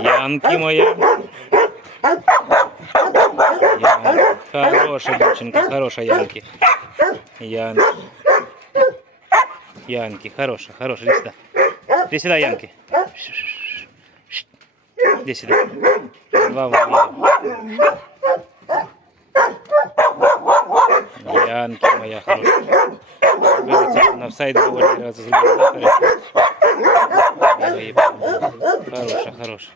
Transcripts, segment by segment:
Янки моя. Янки. Хороша дівчинка, хороша Янки. Янки. Янки, хороша, хороша. Иди сюда. Иди сюда, Янки. Иди сюда. Два вовремя. Янки моя хороша. Берется на сайт довольно Хороша, хороша.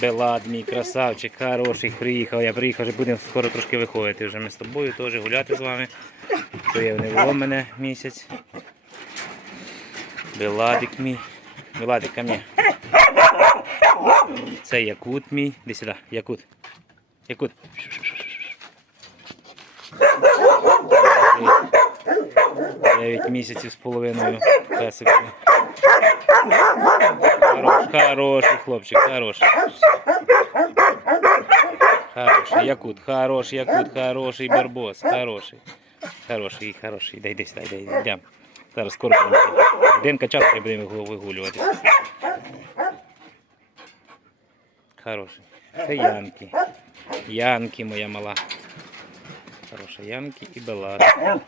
Белад, мій красавчик, хороший, приїхав. Я приїхав, вже будемо скоро трошки виходити. Вже ми з тобою теж гуляти з вами. То є не було мене місяць. Беладик мій. Беладик, ко мне. Це якут мій. Іди сюди, якут. Якут. Дев'ять місяців з половиною песик. Хорош, хороший хлопчик, хороший. Хороший якут, хороший якут, хороший барбос, хороший. Хороший, хороший. Дай десь, дай, дай, йдемо. Зараз скоро. Денка часто будемо його вигулювати. Хороший. Це Янки. Янки моя мала. Хороша Янки і Белада.